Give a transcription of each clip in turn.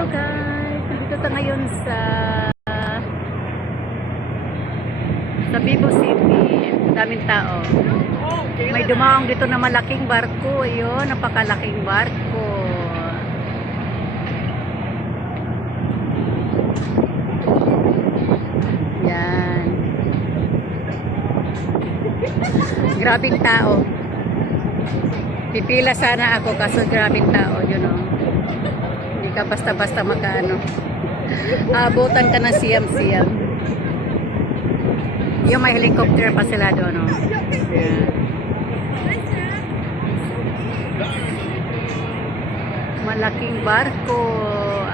Hello guys! Nandito tayo ngayon sa sa Vivo City. Daming tao. May dumaong dito na malaking barko. Ayun, napakalaking barko. Yan. Grabing tao. Pipila sana ako kaso grabing tao, yun o. Hindi ka basta-basta makaano. Abutan ka ng siyam-siyam. Yung may helicopter pa sila doon, no? Yan. Malaking barko.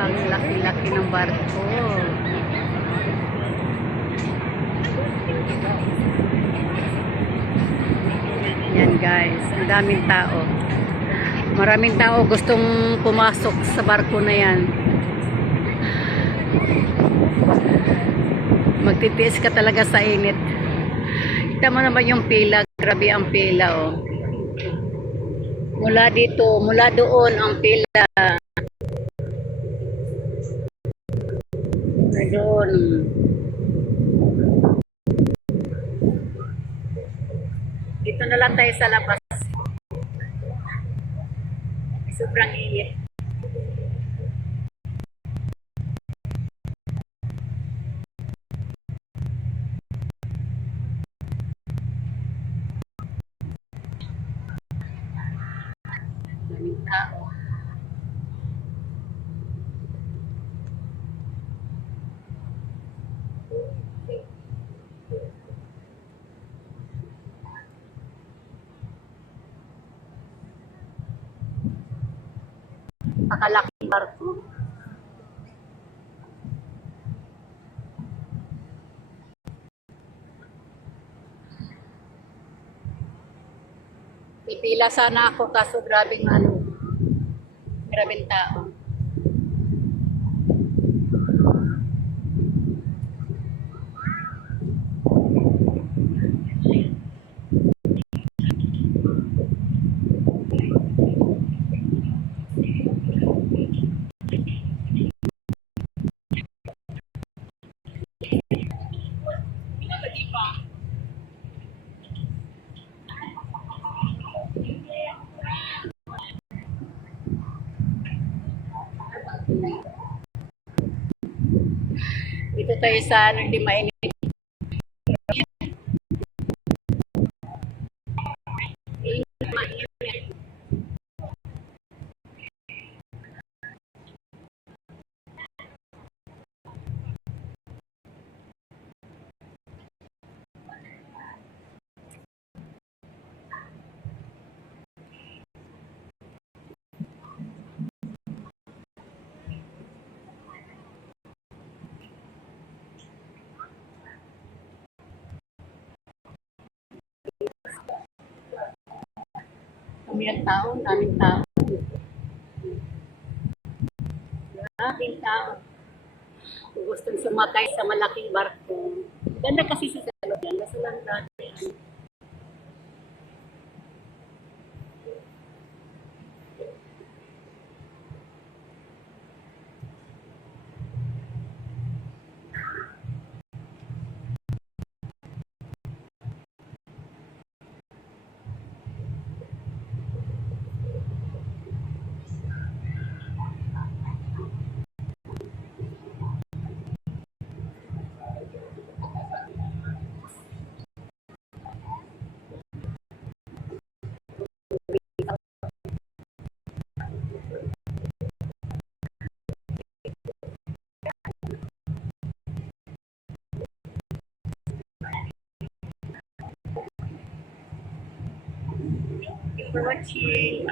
Ang laki-laki ng barko. Yan guys, ang daming tao. Maraming tao gustong pumasok sa barko na yan. Magtitiis ka talaga sa init. Kita mo naman yung pila, grabe ang pila oh. Mula dito, mula doon ang pila. Doon. Dito na lang tayo sa labas. Sobrang init. Daming tao. Pakalaking barko. Pipila sana ako kaso grabing ano, grabing tao. Dito tayo Ang tao, daming tao. Daming tao. Gustong sumakay sa malaking barko. Ganda kasi sa yan. Nasa lang dati. 我去你